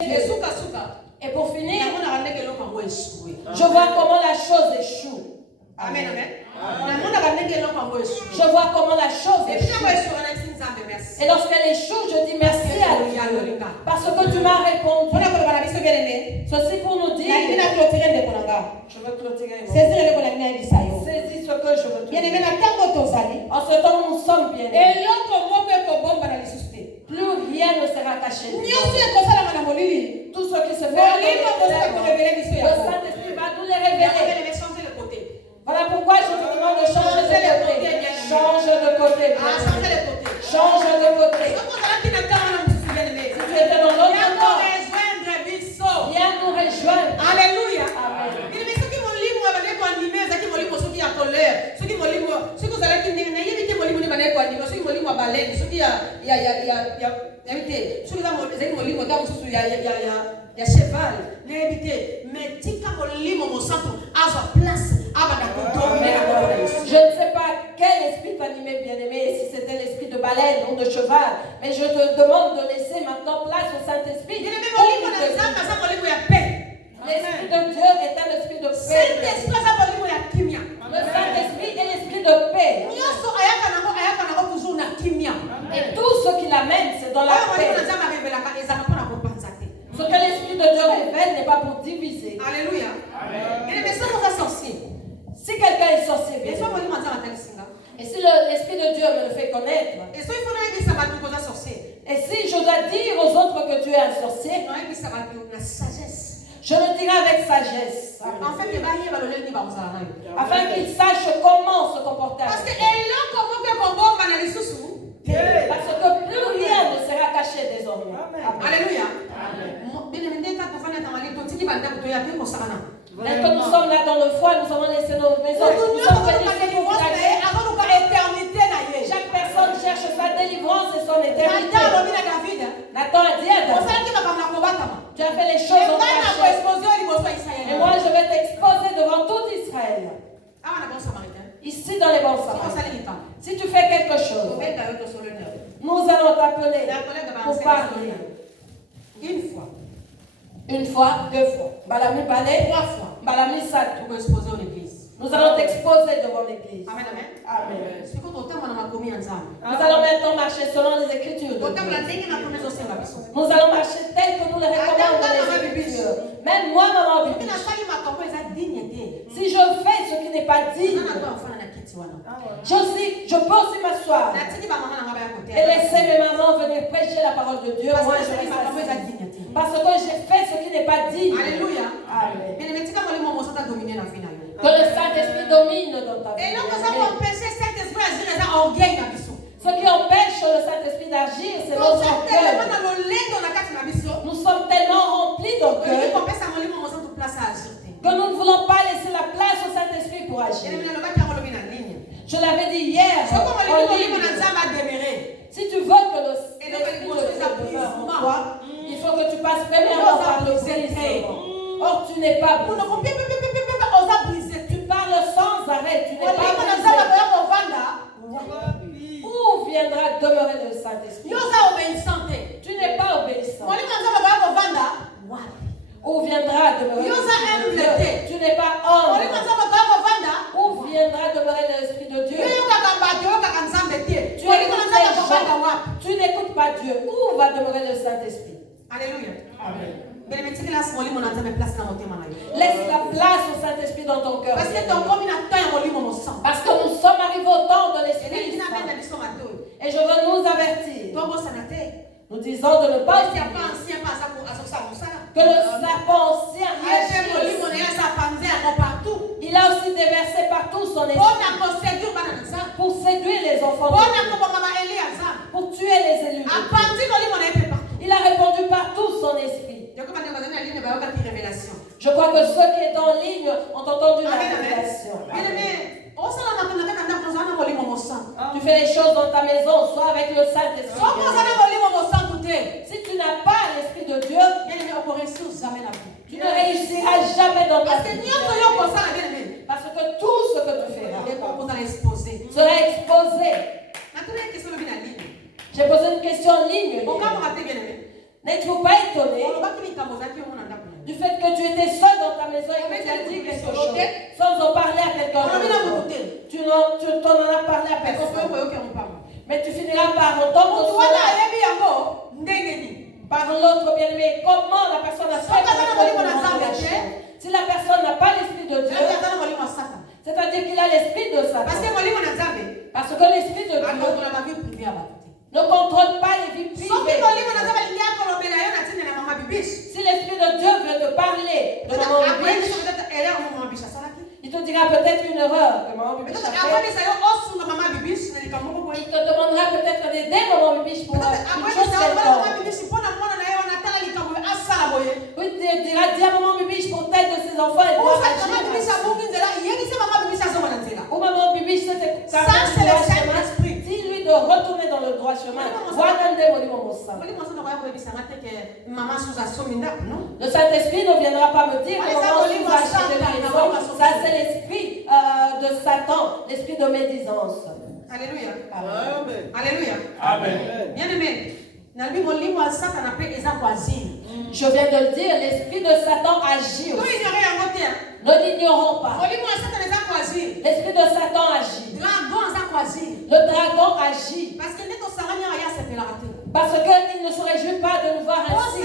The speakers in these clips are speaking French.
Et pour finir, je vois comment la chose échoue. Amen, amen. Je vois comment la chose échoue. Et lorsqu'elle échoue, je dis merci à Dieu. Parce que tu m'as répondu. Ceci pour nous dire. Je veux clôturer. Saisis ce que je veux te dire. En ce temps, nous sommes bien. Plus rien ne sera caché. Tout ce qui se fait, le Saint-Esprit va nous les révéler. Voilà pourquoi je vous demande de changer de côté. Change de côté. Change de côté. Si tu étais dans l'autre temps, viens nous rejoindre. Alléluia. Amen. Je ne sais pas quel esprit t'animait, bien-aimé, si c'était l'esprit de baleine ou de cheval, mais je te demande de laisser maintenant place au Saint-Esprit. L'esprit de Dieu est un esprit de paix. Le Saint-Esprit est l'esprit de paix. Et tout ce qui l'amène, c'est dans la paix. Ce que l'esprit de Dieu révèle n'est pas pour diviser. Alléluia. Si quelqu'un est sorcier, bien sûr, et si l'esprit de Dieu me le fait connaître, et si je dois dire aux autres que tu es un sorcier, je le dirai avec sagesse. Afin qu'il sache comment se comporter. Parce que plus rien ne sera caché désormais. Alléluia. Dès que nous sommes là dans le foie, nous avons laissé nos maisons. Nous sommes venus pour vous chaque personne cherche sa délivrance et son éternité. Nathan a dit à David, tu as fait les choses en cachette. Et moi je vais t'exposer devant tout Israël. Ici dans les bons samaritains. Si tu fais quelque chose, nous allons t'appeler pour parler. Une fois, deux fois. Balami balé, trois fois. Balami satou. Nous allons t'exposer devant l'église. Amen, amen. Amen. Nous allons maintenant marcher selon les Écritures. Nous allons marcher tel que nous les recommandons dans les Écritures. Même moi, maman, si je fais ce qui n'est pas dit, je peux aussi m'asseoir et laisser mes mamans venir prêcher la parole de Dieu. Moi, je reste assis. Parce que j'ai fait ce qui n'est pas dit. Alléluia. Amen. Que le Saint-Esprit domine dans ta vie. Ce qui empêche le Saint-Esprit d'agir, c'est notre cœur. Nous sommes tellement remplis d'orgueil que nous ne voulons pas laisser la place au Saint-Esprit pour agir. Je l'avais dit hier. Si tu veux que l'Esprit de Dieu demeure en toi, il faut que tu passes premièrement par le brisement. Or, tu n'es pas brisé. Tu parles sans arrêt. Tu n'es pas brisé. Où viendra demeurer le Saint-Esprit? Tu n'es pas obéissant. Où viendra demeurer le Saint-Esprit? Tu n'es pas homme. Où viendra demeurer l'Esprit de Dieu? Tu n'écoutes pas Dieu. Où va demeurer le Saint-Esprit? Alléluia. Amen. Laisse la place au Saint-Esprit dans ton cœur. Parce que nous sommes arrivés au temps de l'Esprit. Et je veux nous avertir. Nous disons de ne pas dire que le serpent ancien il a aussi déversé partout son esprit pour séduire les enfants, pour tuer les élus. Il a répandu partout son esprit. Je crois que ceux qui sont en ligne ont entendu la révélation. Tu fais les choses dans ta maison, soit avec le Saint-Esprit. Si tu n'as pas l'Esprit de Dieu, tu ne réussiras jamais dans ta vie. Parce que tout ce que tu feras sera exposé. J'ai posé une question en ligne. N'êtes-vous pas étonné du fait que tu étais seul dans ta maison et que tu as dit quelque chose sans en parler à quelqu'un d'autre? Tu t'en as parlé à personne. Mais tu finiras par entendre par l'autre bien-aimé. Comment la personne a fait? Si la personne n'a pas l'esprit de Dieu, c'est-à-dire qu'il a l'esprit de Satan. Parce que l'esprit de Dieu ne contrôle pas les vies privées. Si l'esprit de Dieu veut te parler de maman Bibiche, il te dira peut-être une erreur que maman Bibiche a fait. Il te demandera peut-être d'aider maman Bibiche pour une chose quelconque. Oui, il te dira, dis à maman Bibiche pour tête de ses enfants et doit agir. Ou maman Bibiche s'était dis-lui de retourner dans le droit chemin. Le Saint-Esprit ne viendra pas me dire comment tu vas acheter la maison. Ça, c'est l'esprit de Satan, l'esprit de médisance. Alléluia. Amen. Alléluia. Amen. Bien-aimé, je viens de le dire, l'esprit de Satan agit aussi. Ne l'ignorons pas. L'esprit de Satan agit. Le dragon agit. Parce qu'il ne se réjouit pas de nous voir ainsi.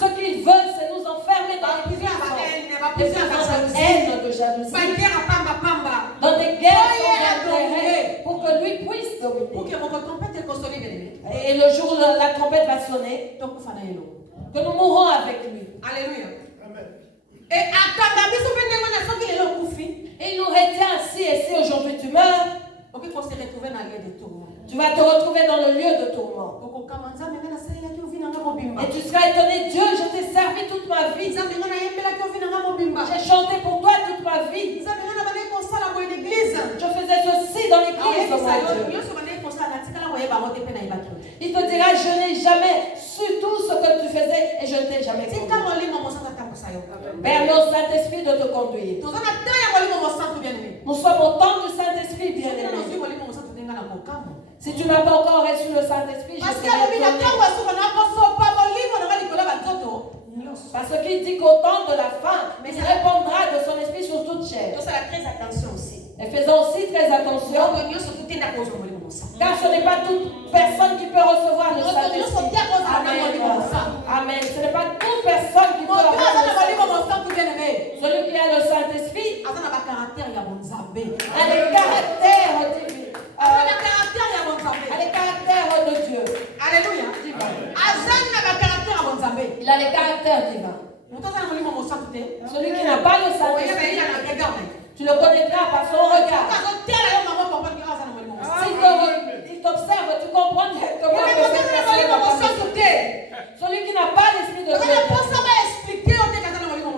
Ce qu'il veut, c'est nous enfermer dans les prisons de haine, de jalousie, dans des guerres d'intérêt, pour que lui puisse dominer. Et le jour où la trompette va sonner, que nous mourrons avec lui. Alléluia. Et il nous retient assis et si aujourd'hui tu meurs, tu vas te retrouver dans le lieu de tourment. Et tu seras étonné, Dieu, je t'ai servi toute ma vie. J'ai chanté pour toi toute ma vie. Je faisais ceci dans l'église. Il te dira, je n'ai jamais su tout ce que tu faisais et je ne t'ai jamais conduit. Permets au Saint-Esprit de te conduire. Nous sommes au temps du Saint-Esprit, bien-aimé. Si tu n'as pas encore reçu le Saint-Esprit, je te parce qu'il dit qu'au temps de la fin, il répondra de son esprit sur toute chair. Et faisons aussi très attention, car ce n'est pas toute personne qui peut recevoir le Saint-Esprit. Amen. Ce n'est pas toute personne qui peut avoir le Saint-Esprit. Celui qui a le Saint-Esprit a des caractères divins. A les caractères de Dieu. Alléluia. Il a les caractères divins. Celui qui n'a pas le Saint-Esprit, tu le connaîtras par son regard. S'il t'observe, tu comprends directement que celui qui n'a pas l'esprit de Dieu,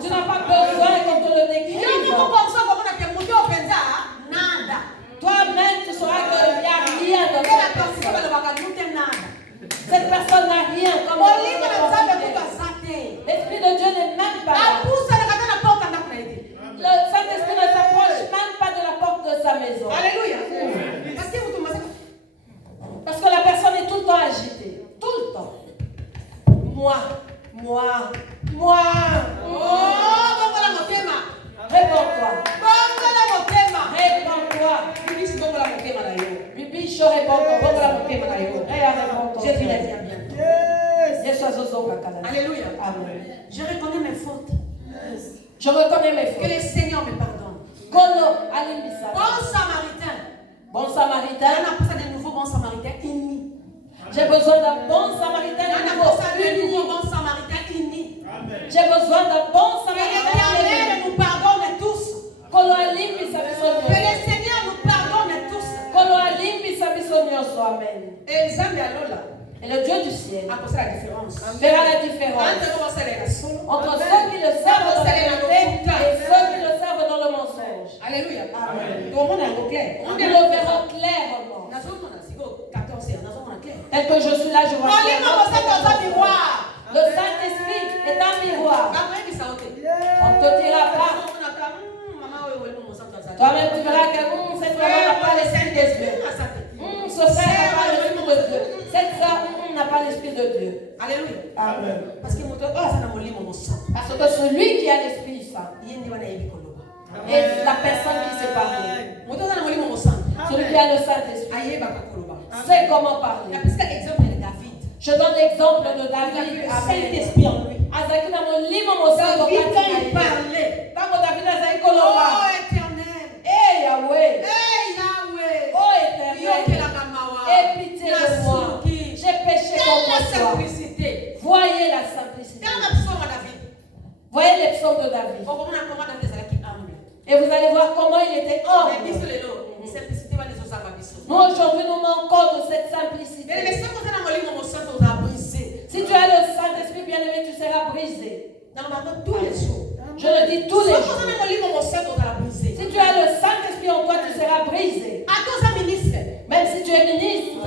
tu n'as pas besoin qu'on te le décrive. Toi-même, tu sauras qu'il n'y a rien dans cette personne. Cette personne n'a rien comme l'esprit de Dieu n'est même pas là. Le Saint-Esprit ne s'approche même pas de la porte de sa maison. Alléluia. Parce que la personne est tout le temps agitée. Tout le temps. Moi. Réponds-toi. Bibicho, réponds-toi. Je viens bien. Alléluia. Amen. Je reconnais mes fautes. Je reconnais mes fautes. Que le Seigneur me pardonne. Bon samaritain. On a besoin de nouveaux bons samaritains unis. J'ai besoin d'un bon samaritain uni. J'ai besoin d'un bon samaritain uni. Nous pardonne tous. Que le Seigneur nous pardonne tous. Amen. Et le Dieu du ciel fera la différence entre ceux qui le servent dans la vérité et ceux qui le servent dans le mensonge. Alléluia. Amen. On le verra clairement. Tel que je suis là, je vois clairement. Le Saint-Esprit est un miroir. On ne te dira pas. Toi-même, tu verras que cette maman n'a pas l'esprit de Dieu. Ce frère n'a pas l'esprit de Dieu. Cette soeur n'a pas Amen. Parce que celui qui a l'Esprit Saint est la personne qui sait parler. Celui qui a le Saint-Esprit sait comment parler. Je donne l'exemple de David. Saint-Esprit en lui. David, quand il parlait, oh éternel, hey Yahweh, oh éternel, éternel, aie pitié de moi. J'ai péché contre toi. Voyez la simplicité. Voyez les psaumes de David. Et vous allez voir comment il était humble. Nous aujourd'hui nous manquons de cette simplicité. Si tu as le Saint-Esprit bien-aimé, tu seras brisé. Tous les jours. Je le dis tous les jours. Si tu as le Saint-Esprit en toi, tu seras brisé. Même si tu es ministre,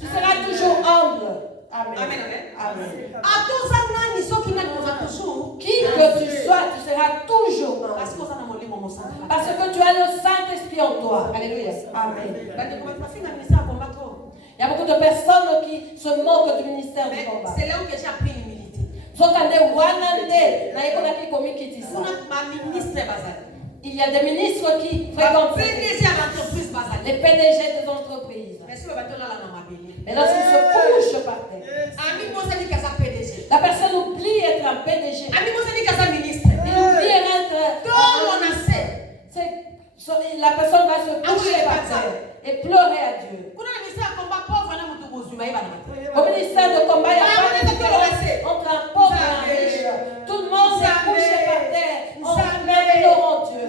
tu seras toujours humble. Amen. Amen. Amen. Qui que tu sois, tu seras toujours humble. Parce que tu as le Saint-Esprit en toi. Alléluia. Amen. Il y a beaucoup de personnes qui se moquent du ministère du combat. C'est là où j'ai appris l'humilité. Il y a des ministres qui fréquentent les PDG des entreprises. Mais lorsqu'ils se couchent par terre, la personne oublie être un PDG. Il oublie être la personne va se coucher par terre et pleurer à Dieu. Au ministère de combat, il n'y a pas de différence entre un pauvre et un riche. Tout le monde s'est couché par terre en implorant Dieu.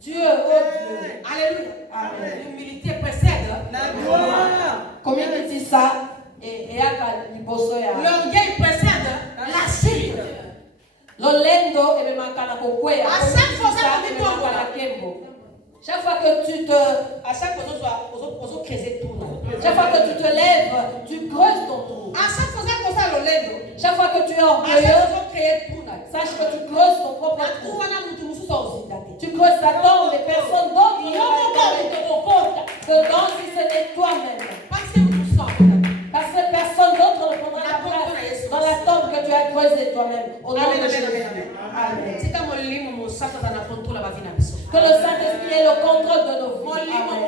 Dieu, oh Dieu. Alléluia. Amen. L'humilité précède la gloire. Comment il dit ça? L'orgueil précède la chute. L'olendo et même makana kokwea. Chaque fois que tu te chaque fois que tu te lèves, tu creuses ton trou. Chaque fois que tu es orgueilleux, sache que tu creuses ton propre trou. Tu creuses ta tombe, les personnes d'autres dedans si ce n'est toi-même. Parce que personne d'autre ne prendra la place dans la tombe que tu as creusée toi-même. Au nom de Jésus. Amen. Que le Saint-Esprit ait le contrôle de nos vies. Amen.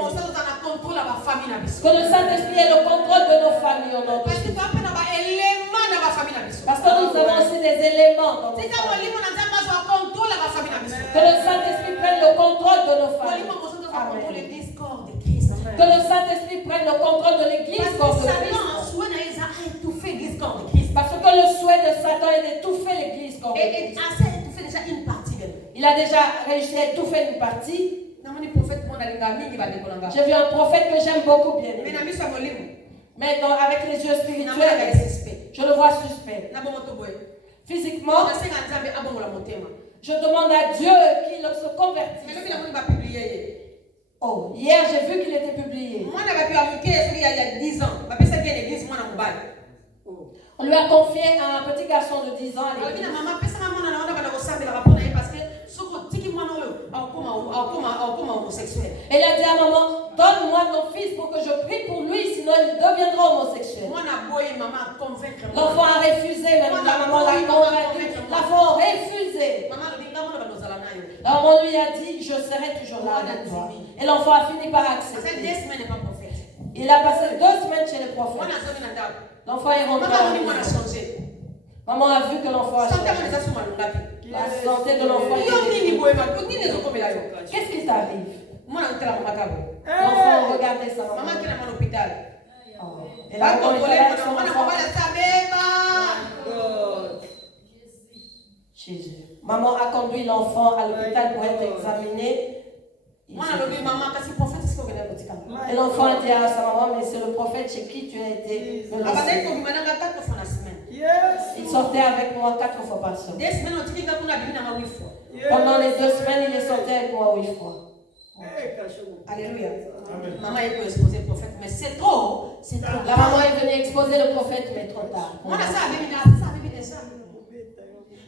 Que le Saint-Esprit ait le contrôle de nos familles. Au nom de Jésus. Parce que nous avons aussi des éléments dans nos familles. Que le Saint-Esprit prenne le contrôle de nos familles. Amen. Que le Saint-Esprit prenne le contrôle de l'Église comme de Christ. Parce que le souhait de Satan est d'étouffer l'Église comme de Christ. Il a déjà réussi à étouffer une partie. J'ai vu un prophète que j'aime beaucoup bien. Mais avec les yeux spirituels, je le vois suspect. Physiquement, je demande à Dieu qu'il se convertisse. Oh, hier j'ai vu qu'il était publié. On lui a confié un petit garçon de 10 ans. Elle a dit à maman, donne-moi ton fils pour que je prie pour lui, sinon il deviendra homosexuel. L'enfant a refusé, même la maman l'a convaincu. L'enfant a refusé. La maman lui a dit, je serai toujours là avec toi. Et l'enfant a fini par accepter. Il a passé 2 semaines chez le prophète. L'enfant est rentré. Maman a vu que l'enfant a changé. La santé de l'enfant est détruite. Qu'est-ce qui t'arrive? L'enfant regardait sa maman. Et la maman était là avec son enfant. Jésus. Maman a conduit l'enfant à l'hôpital pour être examiné. Et l'enfant a dit à sa maman, mais c'est le prophète chez qui tu as été menacé. Il sortait avec moi 4 fois par semaine. Pendant les 2 semaines, il est sorti avec moi 8 fois. Alléluia. Maman est venue exposer le prophète, mais c'est trop. La maman est venue exposer le prophète, mais trop tard.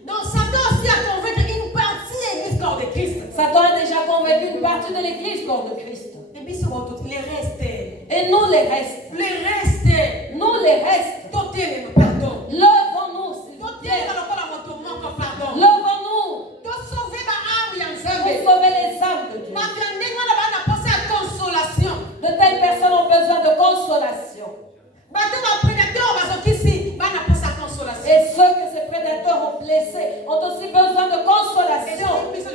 Donc Satan aussi a convaincu une partie de l'église corps de Christ. Satan a déjà convaincu une partie de l'église corps de Christ. Et puis sur les restes. Et nous les restes. Les restes. Nous les restes. Pardon. Levons blessés ont aussi besoin de consolation. Et si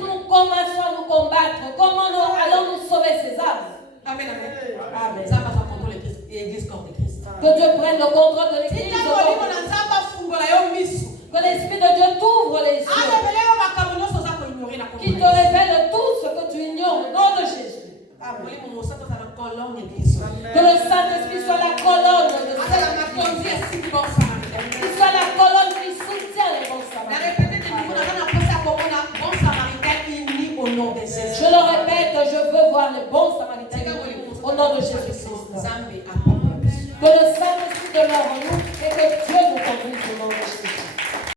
nous commençons à nous combattre, comment nous allons nous sauver ces âmes? Amen, amen. Amen. Que Dieu prenne le contrôle de l'église. Que l'Esprit de Dieu t'ouvre les yeux. Qu'il te révèle tout ce que tu ignores au nom de Jésus. Amen. Que le Saint-Esprit soit la colonne de cette église. Qu'il soit la colonne qui soutient les bons samaritains. Je le répète, je veux voir les bons samaritains au nom de Jésus-Christ. Que le Saint-Esprit demeure en nous et que Dieu